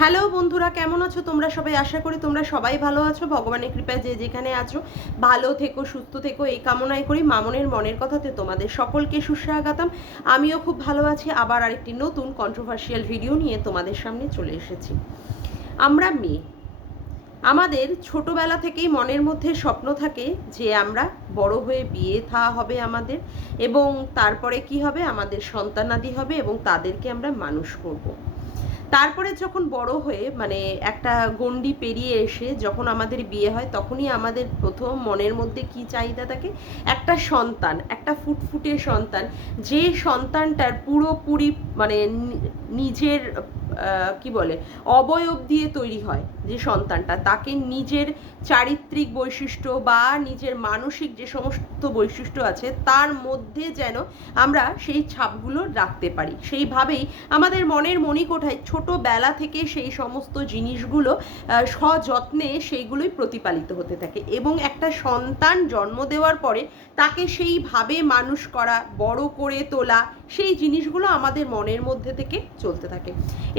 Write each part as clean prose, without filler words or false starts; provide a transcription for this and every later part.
Hello বন্ধুরা, কেমন আছো তোমরা সবাই? আশা করি তোমরা সবাই ভালো আছো। ভগবানের কৃপায় যে যেখানে আছো ভালো থেকো, সুস্থ থেকো, এই কামনাই করি। মামনের মনের কথাতে তোমাদের সকলকে সুস্বাগতম। আমিও খুব ভালো আছি। আবার আরেকটি নতুন কন্ট্রোভার্সিয়াল ভিডিও নিয়ে তোমাদের সামনে চলে এসেছি। আমরা মেয়ে, আমাদের ছোটবেলা থেকেই মনের মধ্যে স্বপ্ন থাকে যে আমরা বড় হয়ে বিয়ে থা হবে আমাদের, এবং তারপরে কি হবে, আমাদের সন্তানাদি হবে এবং তাদেরকে আমরা মানুষ করব। তারপরে যখন বড় হয়ে একটা গণ্ডি পেরিয়ে এসে যখন আমাদের বিয়ে হয়, তখনই আমাদের প্রথম মনের মধ্যে কি চাহিদা থাকে, একটা সন্তান, একটা ফুটফুটে সন্তান, যে সন্তানটার পুরোপুরি নিজের কি বলে অবয়ব দিয়ে তৈরি হয়, যে সন্তানটা তাকে নিজের চারিত্রিক বৈশিষ্ট্য বা নিজের মানসিক যে সমস্ত বৈশিষ্ট্য আছে তার মধ্যে যেন আমরা সেই ছাপগুলো রাখতে পারি। সেইভাবেই আমাদের মনের মণিকোঠায় ছোটবেলা থেকে সেই সমস্ত জিনিসগুলো সযত্নে সেইগুলোই প্রতিপালিত হতে থাকে, এবং একটা সন্তান জন্ম দেওয়ার পরে তাকে সেইভাবে মানুষ করা, বড় করে তোলা, সেই জিনিসগুলো আমাদের মনের মধ্যে থেকে চলতে থাকে।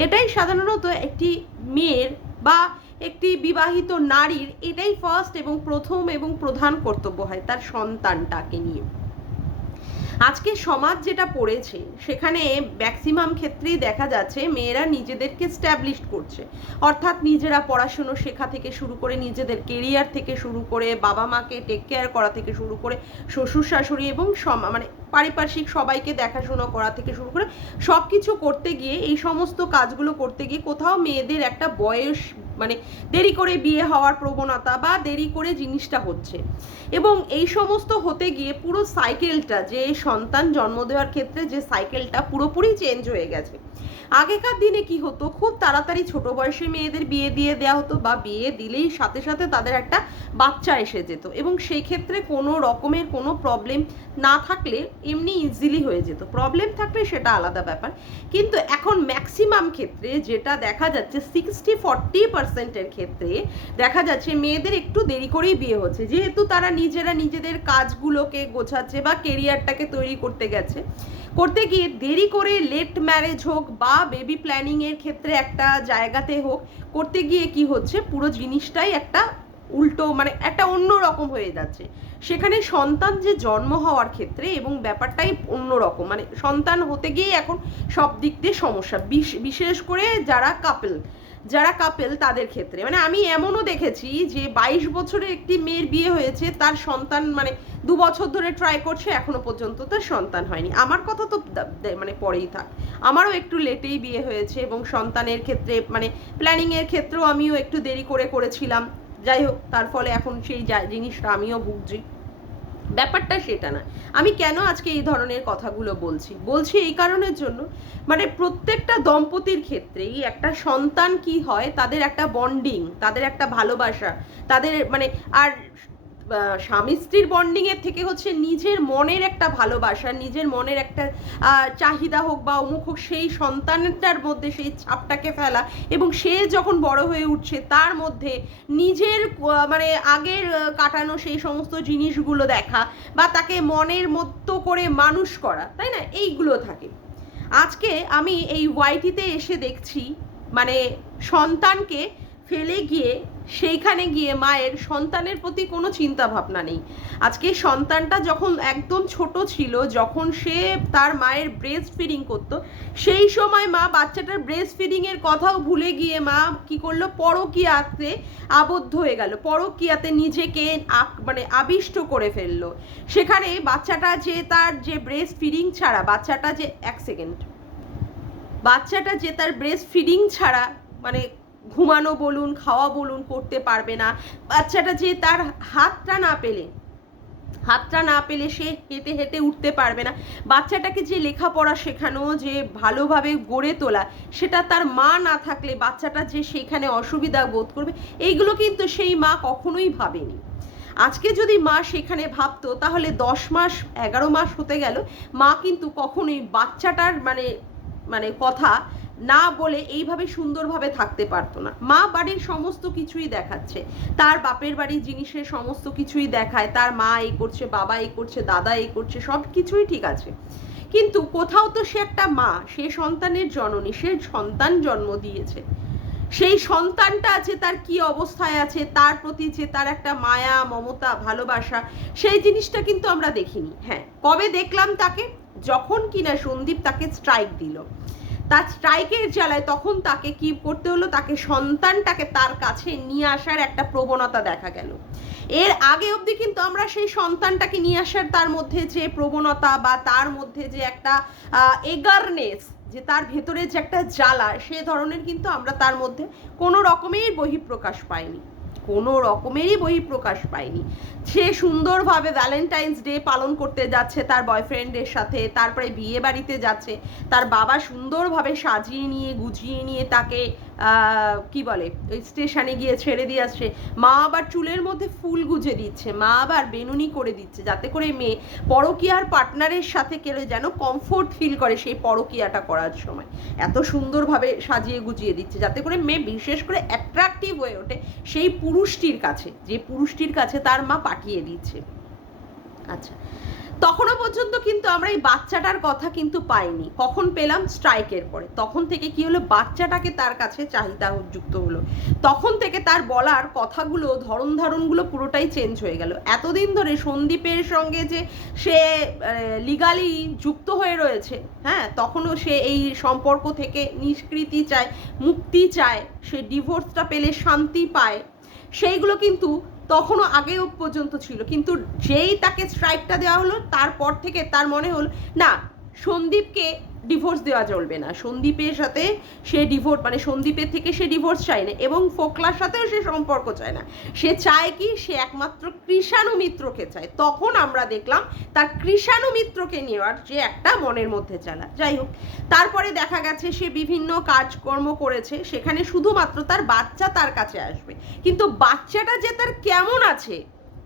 এটাই সাধারণত একটি মেয়ের বা একটি বিবাহিত নারীর এটাই ফার্স্ট এবং প্রথম এবং প্রধান কর্তব্য হয় তার সন্তানটাকে নিয়ে। আজকে সমাজ যেটা পড়েছে সেখানে ম্যাক্সিমাম ক্ষেত্রেই দেখা যাচ্ছে মেয়েরা নিজেদেরকে স্ট্যাবলিশ করছে, অর্থাৎ নিজেরা পড়াশুনো শেখা থেকে শুরু করে, নিজেদের কেরিয়ার থেকে শুরু করে, বাবা মাকে টেক কেয়ার করা থেকে শুরু করে, শ্বশুর শাশুড়ি এবং পারিপার্শ্বিক সবাইকে দেখাশোনা করা থেকে শুরু করে সব কিছু করতে গিয়ে, এই সমস্ত কাজগুলো করতে গিয়ে কোথাও মেয়েদের একটা বয়স দেরি করে বিয়ে হওয়ার প্রবণতা বা দেরি করে জিনিসটা হচ্ছে, এবং এই সমস্ত হতে গিয়ে পুরো সাইকেলটা, যে সন্তান জন্ম দেওয়ার ক্ষেত্রে যে সাইকেলটা পুরোপুরি চেঞ্জ হয়ে গেছে। আগেকার দিনে কি হতো, খুব তাড়াতাড়ি ছোট বয়সে মেয়েদের বিয়ে দিয়ে দেওয়া হতো, বা বিয়ে দিলেই সাথে সাথে তাদের একটা বাচ্চা এসে যেত, এবং সেই ক্ষেত্রে কোনো রকমের কোনো প্রবলেম না থাকলে এমনি ইজিলি হয়ে যেত। প্রবলেম থাকলে সেটা আলাদা ব্যাপার, কিন্তু এখন ম্যাক্সিমাম ক্ষেত্রে যেটা দেখা যাচ্ছে 60-40% ক্ষেত্রে দেখা যাচ্ছে মেয়েদের একটু দেরি করেই বিয়ে হচ্ছে, যেহেতু তারা নিজেরা নিজেদের কাজগুলোকে গোছাচ্ছে বা কেরিয়ারটাকে তৈরি করতে গেছে, করতে গিয়ে দেরি করে লেট ম্যারেজ হোক বা বেবি প্ল্যানিং এর ক্ষেত্রে একটা জায়গাতে হোক, করতে গিয়ে কি হচ্ছে, পুরো জিনিসটাই একটা উল্টো একটা অন্য রকম হয়ে যাচ্ছে। সেখানে সন্তান যে জন্ম হওয়ার ক্ষেত্রে এবং ব্যাপারটাই অন্য রকম, সন্তান হতে গিয়ে এখন সব দিক দিয়ে সমস্যা, বিশেষ করে যারা কাপেল তাদের ক্ষেত্রে। আমি এমনও দেখেছি যে 22 বছরের একটি মেয়ের বিয়ে হয়েছে, তার সন্তান 2 বছর ধরে ট্রাই করছে, এখনো পর্যন্ত তার সন্তান হয়নি। আমার কথা তো পরেই থাক, আমারও একটু লেটেই বিয়ে হয়েছে, এবং সন্তানের ক্ষেত্রে প্ল্যানিং এর ক্ষেত্রেও আমিও একটু দেরি করেছিলাম। যাই হোক, তার ফলে এখন সেই জিনিসটা আমিও ভুগছি। ব্যাপারটা সেটা না। আমি কেন আজকে এই ধরনের কথাগুলো বলছি এই কারণের জন্য, প্রত্যেকটা দম্পতির ক্ষেত্রেই একটা সন্তান কি হয়, তাদের একটা বন্ডিং, তাদের একটা ভালোবাসা, তাদের আর স্বামী স্ত্রীর বন্ডিং এর থেকে হচ্ছে নিজের মনের একটা ভালোবাসা, নিজের মনের একটা চাহিদা হোক বা অমুক হোক, সেই সন্তানটার মধ্যে সেই ছাপটাকে ফেলা, এবং সে যখন বড় হয়ে উঠছে তার মধ্যে নিজের আগের কাটানো সেই সমস্ত জিনিসগুলো দেখা, বা তাকে মনের মতো করে মানুষ করা, তাই না, এইগুলো থাকে। আজকে আমি এই ওয়াইটিতে এসে দেখছি সন্তানকে ফেলে গিয়ে সেইখানে গিয়ে মায়ের সন্তানের প্রতি কোনো চিন্তা ভাবনা নেই। আজকে সন্তানটা যখন একদম ছোট ছিল, যখন সে তার মায়ের ব্রেস্ট ফিডিং করতো, সেই সময় মা বাচ্চাটার ব্রেস্ট ফিডিং এর কথাও ভুলে গিয়ে মা কি করলো, পরকীয়াতে আবদ্ধ হয়ে গেল, পরকীয়াতে নিজেকে আবিষ্ট করে ফেললো। সেখানে বাচ্চাটা যে তার যে ব্রেস্ট ফিডিং ছাড়া, বাচ্চাটা যে তার ব্রেস্ট ফিডিং ছাড়া ঘুমানো বলুন, খাওয়া বলুন করতে পারবে না, বাচ্চাটা যে তার হাতটা না পেলে সে হেঁটে হেঁটে উঠতে পারবে না, বাচ্চাটাকে যে লেখাপড়া শেখানো, যে ভালোভাবে গড়ে তোলা, সেটা তার মা না থাকলে বাচ্চাটা যে সেখানে অসুবিধা বোধ করবে, এইগুলো কিন্তু সেই মা কখনোই ভাবেনি। আজকে যদি মা সেখানে ভাবতো, তাহলে 10 মাস 11 মাস হতে গেল, মা কিন্তু কখনোই বাচ্চাটার কথা না বলে এইভাবে সুন্দরভাবে থাকতে পারতো না। মা বাড়ির সমস্ত কিছুই দেখাচ্ছে, তার বাপের বাড়ির জিনিসের সমস্ত কিছুই দেখায়, তার মা এই করছে, বাবা এই করছে, দাদা এই করছে, সব কিছুই ঠিক আছে, কিন্তু কোথাও তো সে একটা মা, সে সন্তানের জননী, সে সন্তান জন্ম দিয়েছে, সেই সন্তানটা আছে তার কি অবস্থায় আছে, তার প্রতি যে তার একটা মায়া মমতা ভালোবাসা, সেই জিনিসটা কিন্তু আমরা দেখিনি। হ্যাঁ, কবে দেখলাম তাকে? যখন কিনা সন্দীপ তাকে স্ট্রাইক দিল, তার স্ট্রাইকের জ্বালায় তখন তাকে কি করতে হলো, তাকে সন্তানটাকে তার কাছে নিয়ে আসার একটা প্রবণতা দেখা গেল। এর আগে অবধি কিন্তু আমরা সেই সন্তানটাকে নিয়ে আসার তার মধ্যে যে প্রবণতা বা তার মধ্যে যে একটা এগারনেস, যে তার ভেতরে যে একটা জ্বালা, সে ধরনের কিন্তু আমরা তার মধ্যে কোনো রকমের বহিঃপ্রকাশ পাইনি, কোনো রকমেরই বহিঃপ্রকাশ পাইনি। সে সুন্দরভাবে ভ্যালেন্টাইন্স ডে পালন করতে যাচ্ছে তার বয়ফ্রেন্ডের সাথে, তারপরে বিয়ে বাড়িতে যাচ্ছে, তার বাবা সুন্দরভাবে সাজিয়ে নিয়ে গুজিয়ে নিয়ে তাকে কি বলে ওই স্টেশনে গিয়ে ছেড়ে দিয়ে আসছে। মা আবার চুলের মধ্যে ফুল গুজে দিচ্ছে, মা আবার বেনুনি করে দিচ্ছে, যাতে করে মেয়ে পরকীয়ার পার্টনারের সাথে কেউ যেন কমফোর্ট ফিল করে সেই পরকীয়াটা করার সময়। এত সুন্দরভাবে সাজিয়ে গুজিয়ে দিচ্ছে যাতে করে মেয়ে বিশেষ করে অ্যাট্রাকটিভ হয়ে ওঠে সেই পুরুষটির কাছে, যে পুরুষটির কাছে তার মা পাঠিয়ে দিচ্ছে। আচ্ছা, তখনও পর্যন্ত কিন্তু আমরা এই বাচ্চাটার কথা কিন্তু পাইনি। কখন পেলাম? স্ট্রাইকের পরে। তখন থেকে কি হলো, বাচ্চাটাকে তার কাছে চাহিদা যুক্ত হলো, তখন থেকে তার বলার কথাগুলো, ধরন ধারণগুলো পুরোটাই চেঞ্জ হয়ে গেল। এতদিন ধরে সন্দীপের সঙ্গে যে সে লিগালি যুক্ত হয়ে রয়েছে, হ্যাঁ, তখনও সে এই সম্পর্ক থেকে নিষ্কৃতি চায়, মুক্তি চায়, সে ডিভোর্সটা পেলে শান্তি পায়, সেইগুলো কিন্তু তখনও আগেও পর্যন্ত ছিল। কিন্তু যেই তাকে স্ট্রাইকটা দেওয়া হলো, তারপর থেকে তার মনে হলো না, সন্দীপকে ডিভোর্স দেওয়া চলবে না, সন্দীপের সাথে সে ডিভোর্স মানে সন্দীপের থেকে সে ডিভোর্স চায় না, এবং ফোকলার সাথেও সে সম্পর্ক চায় না। সে চায় কি, সে একমাত্র কৃষাণু মিত্রকে চায়। তখন আমরা দেখলাম তার কৃষাণু মিত্রকে নেওয়ার যে একটা মনের মধ্যে চালা। যাই হোক, তারপরে দেখা গেছে সে বিভিন্ন কাজকর্ম করেছে, সেখানে শুধুমাত্র তার বাচ্চা তার কাছে আসবে। কিন্তু বাচ্চাটা যে তার কেমন আছে,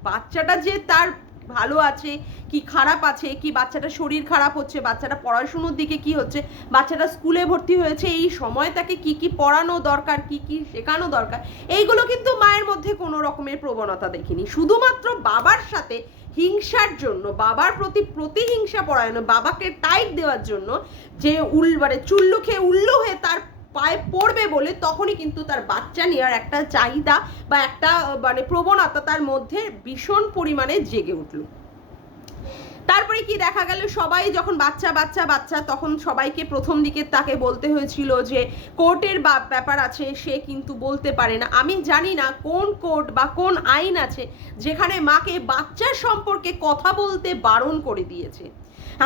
বাচ্চাটা যে তার ভালো আছে কি খারাপ আছে, কি বাচ্চাটা শরীর খারাপ হচ্ছে, বাচ্চাটা পড়াশুনোর দিকে কি হচ্ছে, বাচ্চাটা স্কুলে ভর্তি হয়েছে, এই সময় তাকে কি কি পড়ানো দরকার, কি কি শেখানো দরকার, এইগুলো কিন্তু মায়ের মধ্যে কোনো রকমের প্রবণতা দেখিনি। শুধুমাত্র বাবার সাথে হিংসার জন্য, বাবার প্রতি প্রতিহিংসা পরায়ণ, বাবাকে টাইট দেওয়ার জন্য, যে মানে চুল্লু খেয়ে উল্লু হয়ে তার পায়ে পড়বে বলে, তখনই কিন্তু তার বাচ্চা নেওয়ার একটা চাহিদা বা একটা মানে প্রবণতা তার মধ্যে ভীষণ পরিমাণে জেগে উঠল। তারপরে কি দেখা গেল, সবাই যখন বাচ্চা বাচ্চা বাচ্চা, তখন সবাইকে প্রথম দিকে তাকে বলতে হয়েছিল যে কোর্টের ব্যাপার আছে, সে কিন্তু বলতে পারে না। আমি জানি না কোন কোর্ট বা কোন আইন আছে যেখানে মাকে বাচ্চার সম্পর্কে কথা বলতে বারণ করে দিয়েছে।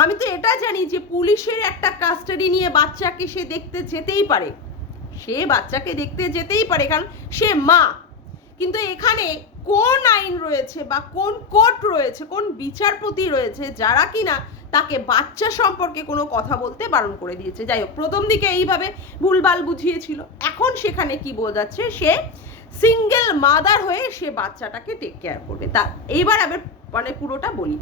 আমি তো এটা জানি যে পুলিশের একটা কাস্টাডি নিয়ে বাচ্চাকে সে দেখতে যেতেই পারে, সে বাচ্চাকে দেখতে যেতেই পারে, কারণ সে মা। কিন্তু এখানে কোন আইন রয়েছে বা কোন কোর্ট রয়েছে, কোন বিচারপতি রয়েছে যারা কিনা তাকে বাচ্চা সম্পর্কে কোনো কথা বলতে বারণ করে দিয়েছে? যাই হোক, প্রথম দিকে এইভাবে ভুলভাল বুঝিয়েছিল, এখন সেখানে কি বোঝাচ্ছে, সে সিঙ্গেল মাদার হয়ে সে বাচ্চাটাকে টেক কেয়ার করবে। তা এইবার আবার মানে পুরোটা বলি,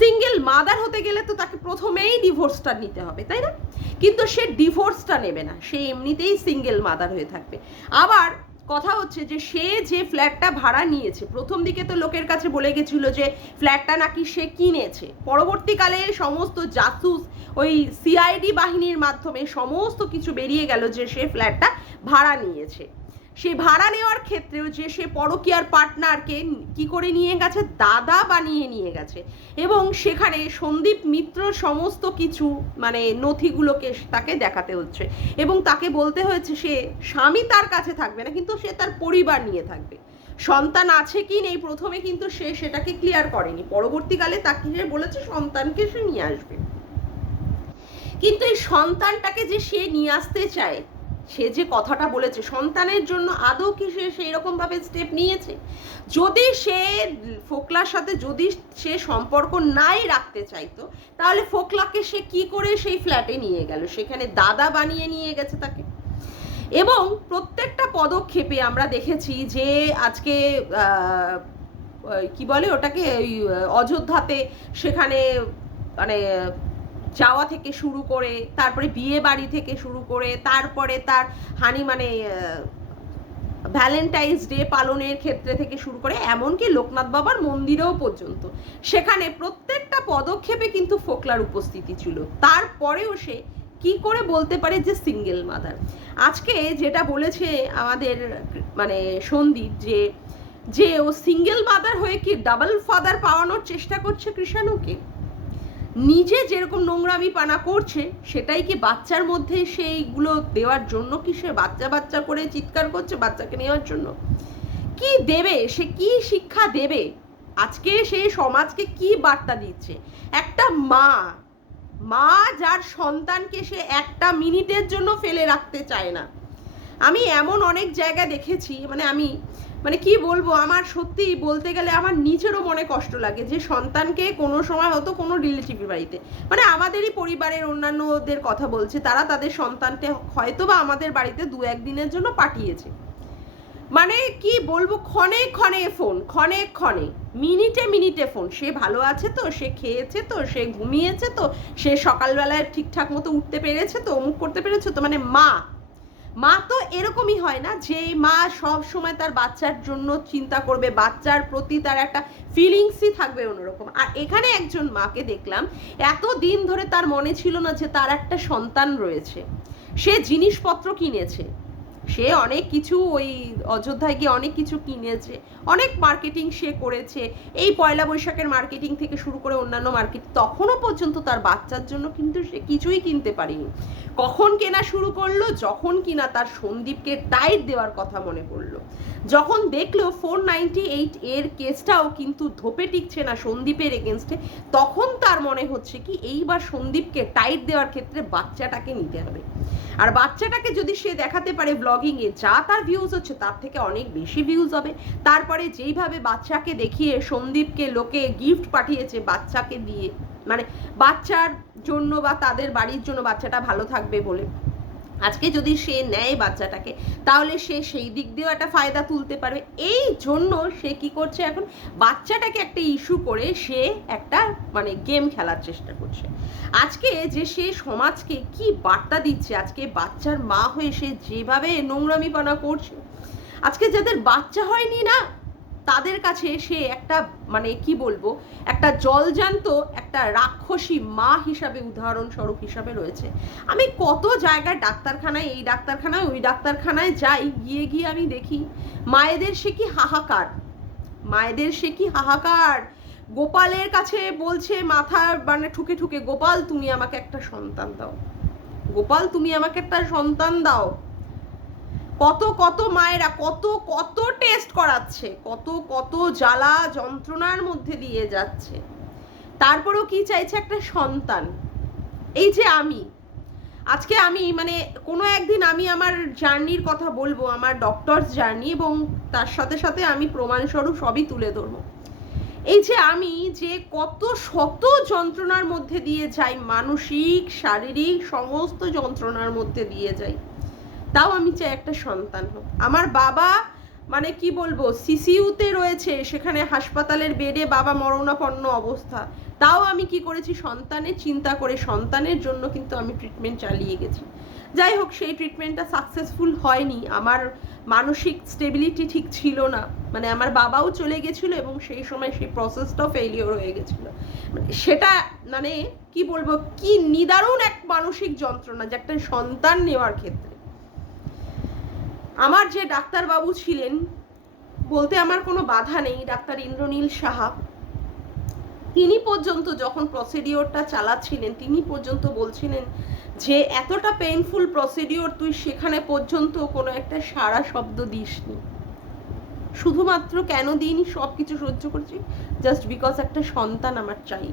সিঙ্গেল মাদার হতে গেলে তো তাকে প্রথমেই ডিভোর্সটা নিতে হবে, তাই না? কিন্তু সে ডিভোর্সটা নেবে না, সে এমনিতেই সিঙ্গেল মাদার হয়ে থাকবে। আবার কথা হচ্ছে যে সে যে ফ্ল্যাটটা ভাড়া নিয়েছে, প্রথম দিকে তো লোকের কাছে বলে গেছিল যে ফ্ল্যাটটা নাকি সে কিনেছে, পরবর্তীকালে সমস্ত জাসুস ওই সিআইডি বাহিনীর মাধ্যমে সমস্ত কিছু বেরিয়ে গেল যে সে ফ্ল্যাটটা ভাড়া নিয়েছে। সে ভাড়া নেওয়ার ক্ষেত্রেও যে সে পরকীয়ার পার্টনারকে কি করে নিয়ে গেছে, দাদা বানিয়ে নিয়ে গেছে, এবং সেখানে সন্দীপ মিত্র সমস্ত কিছু মানে নথিগুলোকে তাকে দেখাতে হচ্ছে, এবং তাকে বলতে হয়েছে সে স্বামী তার কাছে থাকবে না, কিন্তু সে তার পরিবার নিয়ে থাকবে। সন্তান আছে কি নেই প্রথমে কিন্তু সে সেটাকে ক্লিয়ার করেনি, পরবর্তীকালে তাকে সে বলেছে সন্তানকে সে নিয়ে আসবে। কিন্তু এই সন্তানটাকে যে সে নিয়ে আসতে চায়, সে যে কথাটা বলেছে, সন্তানের জন্য আদৌ কি সে সেই রকম ভাবে স্টেপ নিয়েছে? যদি সে ফোকলার সাথে যদি সে সম্পর্ক নাই রাখতে চাইতো, তাহলে ফোকলাকে সে কি করে সেই ফ্ল্যাটে নিয়ে গেল, সেখানে দাদা বানিয়ে নিয়ে গেছে তাকে। এবং প্রত্যেকটা পদক্ষেপে আমরা দেখেছি যে আজকে কি বলে ওটাকে, ওই অযোধ্যাতে সেখানে মানে যাওয়া থেকে শুরু করে, তারপরে বিয়ে বাড়ি থেকে শুরু করে, তারপরে তার মানে ভ্যালেন্টাইন্স ডে পালনের ক্ষেত্রে থেকে শুরু করে, এমনকি লোকনাথ বাবার মন্দিরেও পর্যন্ত, সেখানে প্রত্যেকটা পদক্ষেপে কিন্তু ফোকলার উপস্থিতি ছিল। তারপরেও সে কি করে বলতে পারে যে সিঙ্গেল মাদার? আজকে যেটা বলেছে আমাদের মানে সন্দীপ, যে যে ও সিঙ্গেল মাদার হয়ে কি ডাবল ফাদার পাওয়ানোর চেষ্টা করছে কৃষাণুকে, নিজে যেরকম নোংরামি পানা করছে সেটাই কি বাচ্চার মধ্যে সেইগুলো দেওয়ার জন্য কি সে বাচ্চা বাচ্চা করে চিৎকার করছে বাচ্চাকে নেওয়ার জন্য? কি দেবে সে, কি শিক্ষা দেবে আজকে সে সমাজকে? কি বার্তা দিচ্ছে একটা মা? মা যার সন্তানকে সে একটা মিনিটের জন্য ফেলে রাখতে চায় না। আমি এমন অনেক জায়গা দেখেছি, মানে কি বলবো, আমার সত্যি বলতে গেলে আমার নিজেরও মনে কষ্ট লাগে যে সন্তানকে কোনো সময় হতো কোনো রিলেটিভের বাড়িতে, মানে আমাদেরই পরিবারের অন্যান্যদের কথা বলছে, তারা তাদের সন্তানকে হয়তো বা আমাদের বাড়িতে 2-1 দিনের জন্য পাঠিয়েছে। মানে কি বলবো, ক্ষণে ক্ষণে ফোন, ক্ষণে ক্ষণে, মিনিটে মিনিটে ফোন। সে ভালো আছে তো, সে খেয়েছে তো, সে ঘুমিয়েছে তো, সে সকালবেলায় ঠিকঠাক মতো উঠতে পেরেছে তো, অমুক করতে পেরেছে তো। মানে মা তো এরকমই হয় না যে মা সব সময় তার বাচ্চার জন্য চিন্তা করবে, বাচ্চার প্রতি তার একটা ফিলিংসই থাকবে অন্যরকম। আর এখানে একজন মাকে দেখলাম এত দিন ধরে তার মনে ছিল না যে তার একটা সন্তান রয়েছে। সে জিনিসপত্র কিনেছে, সে অনেক কিছু ওই অযোধ্যায় গিয়ে অনেক কিছু কিনেছে, অনেক মার্কেটিং সে করেছে, এই পয়লা বৈশাখের মার্কেটিং থেকে শুরু করে অন্যান্য মার্কেট, তখনও পর্যন্ত তার বাচ্চার জন্য কিন্তু সে কিছুই কিনতে পারেনি। কখন কেনা শুরু করলো? যখন কিনা তার সন্দীপকে টাইট দেওয়ার কথা মনে পড়লো, যখন দেখলো 498 এর কেসটাও কিন্তু ধোপে টিকছে না সন্দীপের এগেনস্টে, তখন তার মনে হচ্ছে কি এইবার সন্দীপকে টাইট দেওয়ার ক্ষেত্রে বাচ্চাটাকে নিতে হবে। আর বাচ্চাটাকে যদি সে দেখাতে পারে ব্লগিংয়ে, যা তার ভিউজ হচ্ছে তার থেকে অনেক বেশি ভিউজ হবে। তারপরে যেইভাবে বাচ্চাকে দেখিয়ে সন্দীপকে লোকে গিফট পাঠিয়েছে বাচ্চাকে দিয়ে, মানে বাচ্চার জন্য বা তাদের বাড়ির জন্য বাচ্চাটা ভালো থাকবে বলে, আজকে যদি সে নেয় বাচ্চাটাকে, তাহলে সে সেই দিক দিয়েও একটা ফায়দা তুলতে পারবে। এই জন্য সে কি করছে, এখন বাচ্চাটাকে একটা ইস্যু করে সে একটা মানে গেম খেলার চেষ্টা করছে। আজকে যে সে সমাজকে কি বার্তা দিচ্ছে, আজকে বাচ্চার মা হয়ে সে যেভাবে নোংরামিপনা করছে, আজকে যাদের বাচ্চা হয়নি না তাদের কাছে সে একটা মানে কি বলবো, একটা জলজান্ত একটা রাক্ষসী মা হিসাবে, উদাহরণস্বরূপ হিসাবে রয়েছে। আমি কত জায়গায় ডাক্তারখানায়, এই ডাক্তারখানায় ওই ডাক্তারখানায় যাই, গিয়ে আমি দেখি মায়েদের সে কি হাহাকার, মায়েদের সে কি হাহাকার। গোপালের কাছে বলছে মাথা মানে ঠুকে ঠুকে, গোপাল তুমি আমাকে একটা সন্তান দাও, গোপাল তুমি আমাকে একটা সন্তান দাও। কত কত মায়েরা কত কত টেস্ট করাচ্ছে, কত কত জ্বালা যন্ত্রণার মধ্যে দিয়ে যাচ্ছে, তারপরেও কি চাইছে, একটা সন্তান। এই যে আজকে আমি মানে কোনো একদিন আমি আমার জার্নির কথা বলবো, আমার ডক্টরস জার্নি, এবং তার সাথে সাথে আমি প্রমাণস্বরূপ সবই তুলে ধরবো। এই যে আমি যে কত শত যন্ত্রণার মধ্যে দিয়ে যাই, মানসিক শারীরিক সমস্ত যন্ত্রণার মধ্যে দিয়ে যাই, তাও আমি চাই একটা সন্তান হোক। আমার বাবা মানে কি বলবো সিসিইউতে রয়েছে, সেখানে হাসপাতালের বেডে বাবা মরণাপন্ন অবস্থা, তাও আমি কি করেছি, সন্তানের চিন্তা করে সন্তানের জন্য কিন্তু আমি ট্রিটমেন্ট চালিয়ে গেছি। যাই হোক, সেই ট্রিটমেন্টটা সাকসেসফুল হয়নি, আমার মানসিক স্টেবিলিটি ঠিক ছিল না, মানে আমার বাবাও চলে গেছিলো এবং সেই সময় সেই প্রসেসটাও ফেলিওর হয়ে গেছিলো। সেটা মানে কি বলবো, কি নিদারুণ এক মানসিক যন্ত্রণা যে একটা সন্তান নেওয়ার ক্ষেত্রে। আমার যে ডাক্তারবাবু ছিলেন, বলতে আমার কোনো বাধা নেই, ডাক্তার ইন্দ্রনীল সাহা, তিনি পর্যন্ত যখন প্রসিডিওরটা চালাচ্ছিলেন, তিনি পর্যন্ত বলছিলেন যে এতটা পেইনফুল প্রসিডিওর তুই সেখানে পর্যন্ত কোনো একটা সারা শব্দ দিসনি। শুধুমাত্র কেন দিইনি, সব কিছু সহ্য করছি, জাস্ট বিকজ একটা সন্তান আমার চাই।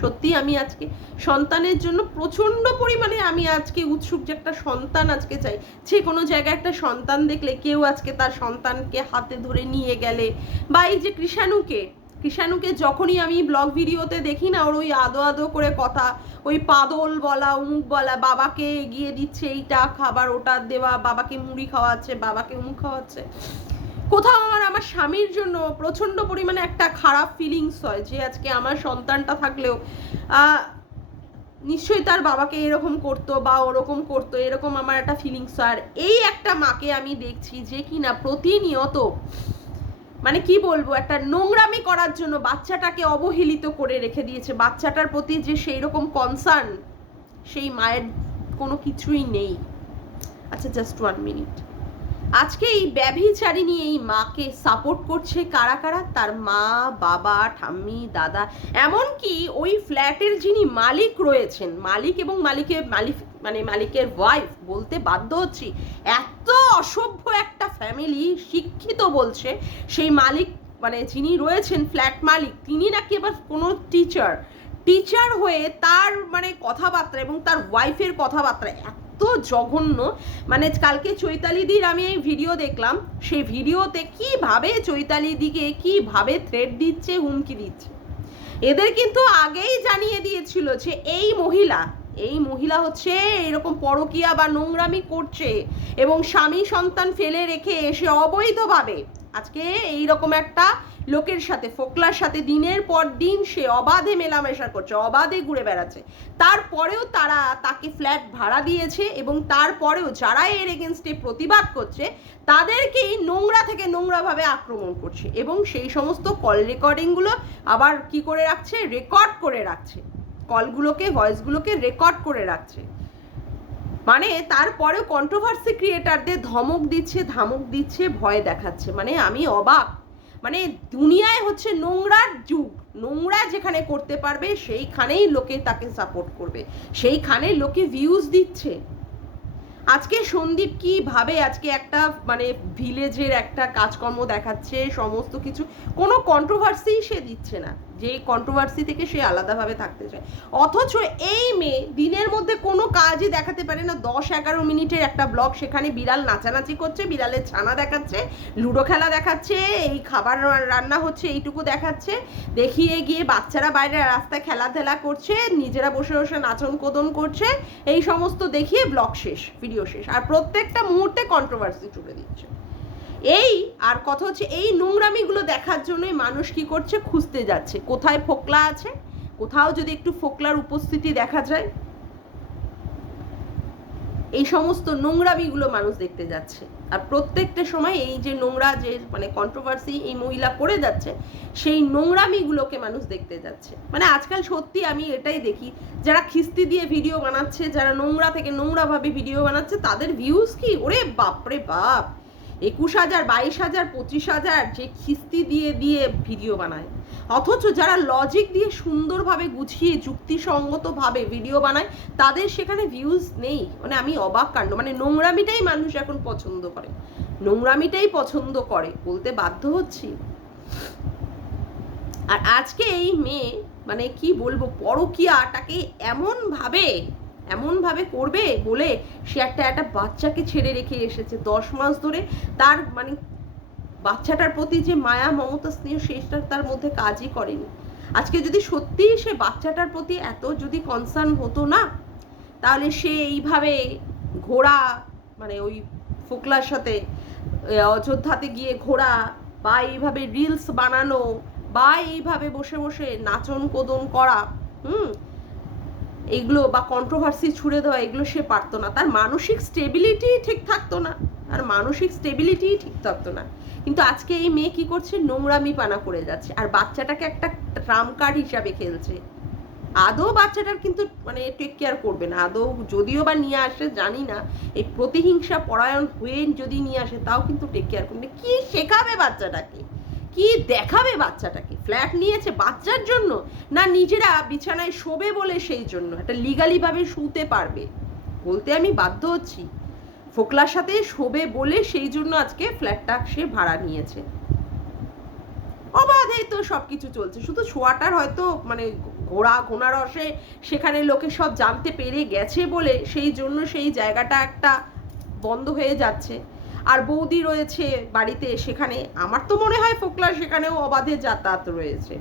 সত্যি আমি আজকে সন্তানের জন্য প্রচণ্ড পরিমাণে আমি আজকে উৎসুক, যে একটা সন্তান আজকে চাই। যে কোনো জায়গায় একটা সন্তান দেখলে কেউ আজকে তার সন্তানকে হাতে ধরে নিয়ে গেলে, বা এই যে কৃষাণুকে যখনই আমি ব্লগ ভিডিওতে দেখি না, ওর ওই আদো আদো করে কথা, ওই পাদল বলা, অমুক বলা, বাবাকে এগিয়ে দিচ্ছে এইটা খাবার ওটা দেওয়া, বাবাকে মুড়ি খাওয়াচ্ছে, বাবাকে অমুক খাওয়াচ্ছে, কোথাও আমার স্বামীর জন্য প্রচণ্ড পরিমাণে একটা খারাপ ফিলিংস হয় যে আজকে আমার সন্তানটা থাকলেও নিশ্চয়ই তার বাবাকে এরকম করতো বা ওরকম করতো, এরকম আমার একটা ফিলিংস হয়। আর এই একটা মাকে আমি দেখছি যে কিনা প্রতিনিয়ত মানে কি বলবো, একটা নোংরামি করার জন্য বাচ্চাটাকে অবহেলিত করে রেখে দিয়েছে, বাচ্চাটার প্রতি যে সেই রকম কনসার্ন সেই মায়ের কোনো কিছুই নেই। আচ্ছা জাস্ট 1 মিনিট। আজকে এই ব্যভিচারিণী এই মাকে সাপোর্ট করছে কারা কারা? তার মা, বাবা, ঠাম্মি, দাদা, এমনকি ওই ফ্ল্যাটের যিনি মালিক রয়েছেন, মালিক এবং মালিকের ওয়াইফ, বলতে বাধ্য হচ্ছি, এত অসভ্য একটা ফ্যামিলি, শিক্ষিত বলছে সেই মালিক, মানে যিনি রয়েছেন ফ্ল্যাট মালিক, তিনি নাকি এবার কোনো টিচার হয়ে তার মানে কথাবার্তা এবং তার ওয়াইফের কথাবার্তা এত জঘন্য। মানে কালকে চৈতালিদির আমি এই ভিডিও দেখলাম, সেই ভিডিওতে কিভাবে চৈতালিদিকে কিভাবে থ্রেট দিচ্ছে, হুমকি দিচ্ছে। এদের কিন্তু আগেই জানিয়ে দিয়েছিল যে এই মহিলা হচ্ছে এরকম পরকীয়া বা নোংরামি করছে এবং স্বামী সন্তান ফেলে রেখে এসে অবৈধভাবে আজকে এইরকম একটা লোকের সাথে, ফোকলার সাথে দিনের পর দিন সে অবাধে মেলামেশা করছে, অবাধে ঘুরে বেড়াচ্ছে। তারপরেও তারা তাকে ফ্ল্যাট ভাড়া দিয়েছে এবং তারপরেও যারা এর এগেনস্টে প্রতিবাদ করছে তাদেরকেই নোংরা থেকে নোংরাভাবে আক্রমণ করছে এবং সেই সমস্ত কল রেকর্ডিংগুলো আবার কি করে রাখছে, রেকর্ড করে রাখছে, কলগুলোকে, ভয়েসগুলোকে রেকর্ড করে রাখছে। মানে তারপরেও কন্ট্রোভার্সি ক্রিয়েটারদের ধমক দিচ্ছে, ভয় দেখাচ্ছে। মানে আমি অবাক। মানে দুনিয়ায় হচ্ছে নোংরার যুগ, নোংরা যেখানে করতে পারবে সেইখানেই লোকে তাকে সাপোর্ট করবে, সেইখানে লোকে ভিউজ দিচ্ছে। আজকে সন্দীপ কিভাবে আজকে একটা মানে ভিলেজের একটা কাজকর্ম দেখাচ্ছে, সমস্ত কিছু, কোনো কন্ট্রোভার্সি সে দিচ্ছে না, যে কন্ট্রোভার্সি থেকে সে আলাদাভাবে থাকতে চায়। অথচ এই মেয়ে দিনের মধ্যে কোনো কাজই দেখাতে পারে না, 10-11 মিনিটের একটা ব্লগ, সেখানে বিড়াল নাচানাচি করছে, বিড়ালের ছানা দেখাচ্ছে, লুডো খেলা দেখাচ্ছে, এই খাবার রান্না হচ্ছে এইটুকু দেখাচ্ছে, দেখিয়ে গিয়ে বাচ্চারা বাইরে রাস্তায় খেলাধুলা করছে, নিজেরা বসে বসে নাচন কোদন করছে, এই সমস্ত দেখিয়ে ব্লগ শেষ, ভিডিও শেষ, আর প্রত্যেকটা মুহূর্তে কন্ট্রোভার্সি চলে দিচ্ছে। এই আর কথা হচ্ছে এই নোংরামিগুলো দেখার জন্যই মানুষ কি করছে, খুঁজতে যাচ্ছে কোথায় ফোকলা আছে, কোথাও যদি একটু ফোকলার উপস্থিতি দেখা যায়, এই সমস্ত নোংরামিগুলো মানুষ দেখতে যাচ্ছে। আর প্রত্যেকটা সময় এই যে নোংরা যে মানে কন্ট্রোভার্সি এই মহিলা করে যাচ্ছে, সেই নোংরামিগুলোকে মানুষ দেখতে যাচ্ছে। মানে আজকাল সত্যি আমি এটাই দেখি, যারা খিস্তি দিয়ে ভিডিও বানাচ্ছে, যারা নোংরা থেকে নোংরাভাবে ভিডিও বানাচ্ছে, তাদের ভিউজ কি, ওরে বাপরে বাপ, 21,000, 22,000, 25,000 যে খিস্তি দিয়ে দিয়ে ভিডিও বানায়। অথচ যারা লজিক দিয়ে সুন্দরভাবে গুছিয়ে যুক্তিসঙ্গতভাবে ভিডিও বানায় তাদের সেখানে ভিউজ নেই। মানে আমি অবাক কাণ্ড। মানে নোংরামিটাই মানুষ এখন পছন্দ করে, নোংরামিটাই পছন্দ করে, বলতে বাধ্য হচ্ছি। আর আজকে এই মেয়ে মানে কি বলবো, পরকীয়াটাকে এমনভাবে করবে বলে সে একটা বাচ্চাকে ছেড়ে রেখে এসেছে 10 মাস ধরে। তার মানে বাচ্চাটার প্রতি যে মায়া মমতা স্নেহ সেটা তার মধ্যে কাজই করেনি। আজকে যদি সত্যিই সে বাচ্চাটার প্রতি এত যদি কনসার্ন হতো না, তাহলে সে এইভাবে ঘোড়া মানে ওই ফোকলার সাথে অযোধ্যাতে গিয়ে ঘোড়া, বা এইভাবে রিলস বানানো, বা এইভাবে বসে বসে নাচন কোদন করা, এইগুলো বা কন্ট্রোভার্সি ছুড়ে দেওয়া, এগুলো সে পারতো না। তার মানসিক স্টেবিলিটি ঠিক থাকতো না, কিন্তু আজকে এই মেয়ে কি করছে, নোংরামি পানা করে যাচ্ছে আর বাচ্চাটাকে একটা ট্রাম্প কার্ড হিসাবে খেলছে। আদৌ বাচ্চাটার কিন্তু মানে টেক কেয়ার করবে না, আদৌ যদিও বা নিয়ে আসে জানি না, এই প্রতিহিংসা পরায়ণ হয়ে যদি নিয়ে আসে তাও কিন্তু টেক কেয়ার করবে। কি শেখাবে বাচ্চাটাকে, কি দেখাবে বাচ্চাটাকে? ফ্ল্যাট নিয়েছে বাচ্চার জন্য, না নিজেরা বিছানায় শোবে বলে সেই জন্য একটা লিগালি ভাবে শুতে পারবে? বলতে আমি বাধ্য হচ্ছি, ফোকলার সাথে শোবে বলে সেই জন্য আজকে ফ্ল্যাটটা সে ভাড়া নিয়েছে। অবাধেই তো সবকিছু চলছে, শুধু শোয়াটার হয়তো মানে ঘোড়া রসে সেখানে লোকে সব জানতে পেরে গেছে বলে সেই জন্য সেই জায়গাটা একটা বন্ধ হয়ে যাচ্ছে। আর বৌদি রয়েছে বাড়িতে, সেখানে আমার তো মনে হয় ফোকলার সেখানেও অবাধে যাতায়াত রয়েছে।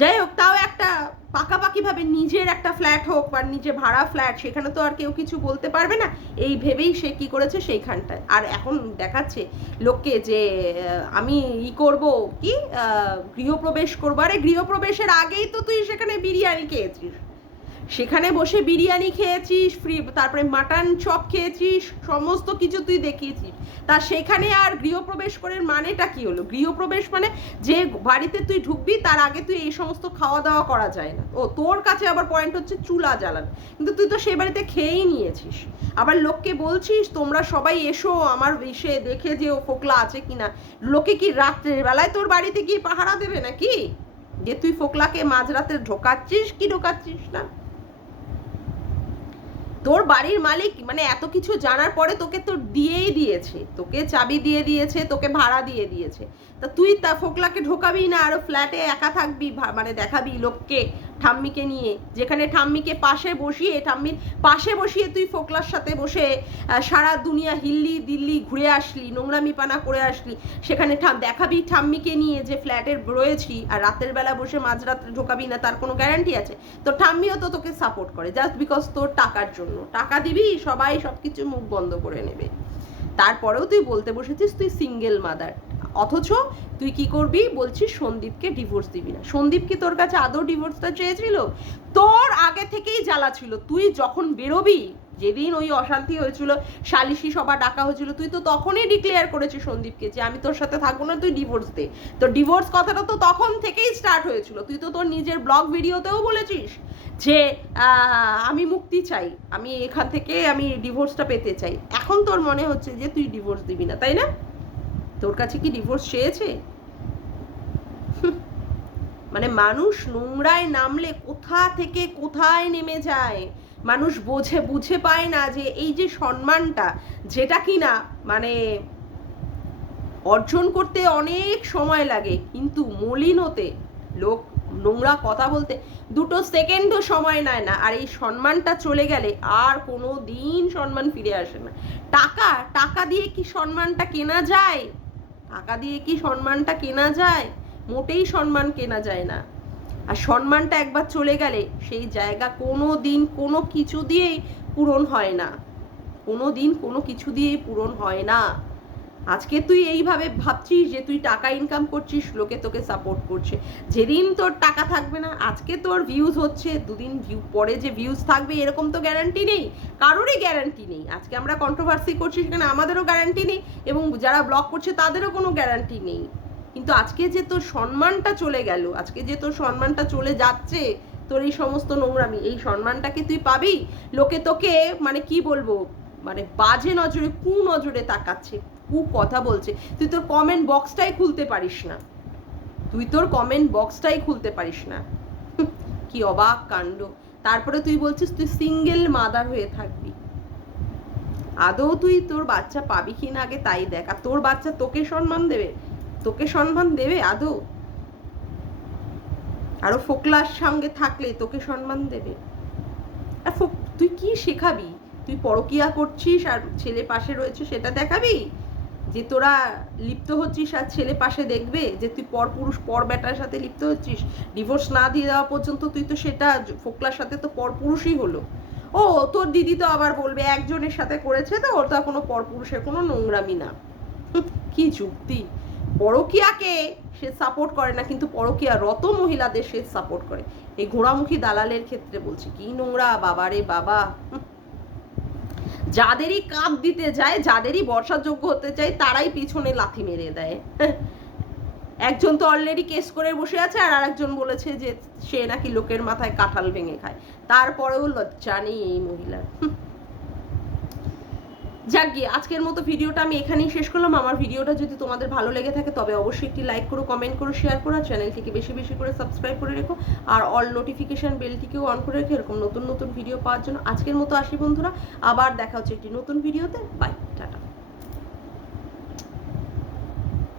যাই হোক, তাও একটা পাকাপাকিভাবে নিজের একটা ফ্ল্যাট হোক বা নিজে ভাড়া ফ্ল্যাট, সেখানে তো আর কেউ কিছু বলতে পারবে না, এই ভেবেই সে কি করেছে সেইখানটায়। আর এখন দেখাচ্ছে লোককে যে আমি করব কি গৃহপ্রবেশ করবো। আরে গৃহপ্রবেশের আগেই তো তুই সেখানে বিরিয়ানি খেয়েছিস, সেখানে বসে বিরিয়ানি খেয়েছিস, ফ্রি, তারপরে মাটন চপ খেয়েছিস, সমস্ত কিছু তুই দেখিয়েছিস। তা সেখানে আর গৃহপ্রবেশ করে মানেটা কি হলো? গৃহপ্রবেশ মানে যে বাড়িতে তুই ঢুকবি তার আগে তুই এই সমস্ত খাওয়া দাওয়া করা যায় না। ও তোর কাছে আবার পয়েন্ট হচ্ছে চুলা জ্বালানো, কিন্তু তুই তো সেই বাড়িতে খেয়েই নিয়েছিস। আবার লোককে বলছিস তোমরা সবাই এসো আমার এসে দেখে যে ও ফোকলা আছে কিনা। লোকে কি রাত্রের বেলায় তোর বাড়িতে গিয়ে পাহারা দেবে নাকি যে তুই ফোকলাকে মাঝরাতে ঢোকাচ্ছিস কি ঢোকাচ্ছিস না? তোর বাড়ির মালিক মানে এত কিছু জানার পরে তোকে তো দিয়েই দিয়েছে, তোকে চাবি দিয়ে দিয়েছে, তোকে ভাড়া দিয়ে দিয়েছে। তা তুই তা ফোকলাকে ঢোকাবি না, আরো ফ্ল্যাটে একা থাকবি, মানে দেখাবি লোককে ঠাম্মিকে নিয়ে, যেখানে ঠাম্মিকে পাশে বসিয়ে, ঠাম্মির পাশে বসিয়ে তুই ফোকলার সাথে বসে সারা দুনিয়া হিল্লি দিল্লি ঘুরে আসলি, নোংরামি পানা করে আসলি, সেখানে দেখাবি ঠাম্মিকে নিয়ে যে ফ্ল্যাটে রয়েছি। আর রাতের বেলা বসে মাঝরাত্রে ঢোকাবি না তার কোনো গ্যারান্টি আছে? তো ঠাম্মিও তো তোকে সাপোর্ট করে জাস্ট বিকজ তোর টাকার জন্য। টাকা দিবি, সবাই সবকিছু মুখ বন্ধ করে নেবে। তারপরেও তুই বলতে বসেছিস তুই সিঙ্গেল মাদার, অথচ তুই কি করবি বলছিস সন্দীপকে ডিভোর্স দিবি না। সন্দীপ কি তোর কাছে আদৌ ডিভোর্সটা চেয়েছিল? তোর আগে থেকেই জ্বালা ছিল। তুই যখন বেরোবি, যেদিন ওই অশান্তি হয়েছিল, সালিশি সভা ডাকা হয়েছিল, তুই তো তখনই ডিক্লেয়ার করেছিস সন্দীপকে যে আমি তোর সাথে থাকবো না, তুই ডিভোর্স দে। তো ডিভোর্স কথাটা তো তখন থেকেই স্টার্ট হয়েছিল। তুই তো তোর নিজের ব্লগ ভিডিওতেও বলেছিস যে আমি মুক্তি চাই, আমি এখান থেকে আমি ডিভোর্সটা পেতে চাই। এখন তোর মনে হচ্ছে যে তুই ডিভোর্স দিবি না, তাই না? তোর কাছে কি ডিভোর্স চেয়েছে? মানে মানুষ নোংরায় নামলে কোথা থেকে কোথায় নেমে যায়। মানুষ বুঝে পায় না যে এই যে সম্মানটা, যেটা কিনা মানে অর্জন করতে অনেক সময় লাগে, কিন্তু মলিন হতে, লোক নোংরা কথা বলতে 2 সেকেন্ডও সময় নেয় না। আর এই সম্মানটা চলে গেলে আর কোনো দিন সম্মান ফিরে আসে না। টাকা দিয়ে কি সম্মানটা কেনা যায়? টাকা দিয়ে কি সম্মানটা কেনা যায়? মোটেই সম্মান কেনা যায় না। আর সম্মানটা একবার চলে গেলে সেই জায়গা কোনো দিন কোনো কিছু দিয়েই পূরণ হয় না, কোনো দিন কোনো কিছু দিয়েই পূরণ হয় না। আজকে তুই এইভাবে ভাবছিস যে তুই টাকা ইনকাম করছিস, লোকে তোকে সাপোর্ট করছে। যেদিন তোর টাকা থাকবে না, আজকে তোর ভিউজ হচ্ছে, 2 দিন পরে যে ভিউজ থাকবে এরকম তো গ্যারান্টি নেই, কারোরই গ্যারান্টি নেই। আজকে আমরা কন্ট্রোভার্সি করছি, সেখানে আমাদেরও গ্যারান্টি নেই এবং যারা ব্লগ করছে তাদেরও কোনো গ্যারান্টি নেই। কিন্তু আজকে যে তোর সম্মানটা চলে গেল, আজকে যে তোর সম্মানটা চলে যাচ্ছে, তোর এই সমস্ত নোংরামি, এই সম্মানটাকে তুই পাবি? লোকে তোকে মানে কি বলবো, মানে বাজে নজরে, নজরে তাকাচ্ছে, কথা বলছে। তুই তোর কমেন্ট বক্সটাই খুলতে পারিস না, কি অবাক কাণ্ড। তারপরে তুই বলছিস তুই সিঙ্গেল মাদার হয়ে থাকবি। আদৌ তুই তোর বাচ্চা পাবি কিনা আগে তাই দেখ। আর তোর বাচ্চা তোকে সম্মান দেবে আদৌ? আরো ফোকলার সঙ্গে থাকলে তোকে সম্মান দেবে? আর তুই কি শেখাবি? তুই পরকিয়া করছিস আর ছেলে পাশে রয়েছে সেটা দেখাবি? যে তোরা লিপ্ত হচ্ছিস আর ছেলে পাশে দেখবে যে তুই পর বেটার সাথে লিপ্ত হচ্ছিস? ডিভোর্স না দিয়ে দেওয়া পর্যন্ত তুই তো সেটা ফোকলার সাথে তো পরপুরুষই হলো। ও তোর দিদি তো আবার বলবে একজনের সাথে করেছে তো ওর তো কোনো পরপুরুষের কোনো নোংরামি না। কি যুক্তি! পরকিয়াকে সে সাপোর্ট করে না, কিন্তু পরকিয়া রত মহিলাদের সে সাপোর্ট করে। এই ঘোড়ামুখী দালালের ক্ষেত্রে বলছি, কি নোংরা বাবারে বাবা। যাদেরই কাপ দিতে যায়, যাদেরই বর্ষাযোগ্য হতে চায়, তারাই পিছনে লাথি মেরে দেয়। একজন তো অলরেডি কেস করে বসে আছে, আর আরেকজন বলেছে যে সে নাকি লোকের মাথায় কাঁঠাল ভেঙে খায়। তারপরেও লজ্জা নেই এই মহিলার। যাক গিয়ে আজকের মতো ভিডিওটা আমি এখানেই শেষ করলাম। আমার ভিডিওটা যদি তোমাদের ভালো লেগে থাকে তবে অবশ্যই একটি লাইক করো, কমেন্ট করো, শেয়ার করো, চ্যানেলটিকে বেশি বেশি করে সাবস্ক্রাইব করে রেখো, আর অল নোটিফিকেশন বেলটিকেও অন করে রেখো এরকম নতুন নতুন ভিডিও পাওয়ার জন্য। আজকের মতো আসি বন্ধুরা, আবার দেখা হচ্ছে একটি নতুন ভিডিওতে। বাই।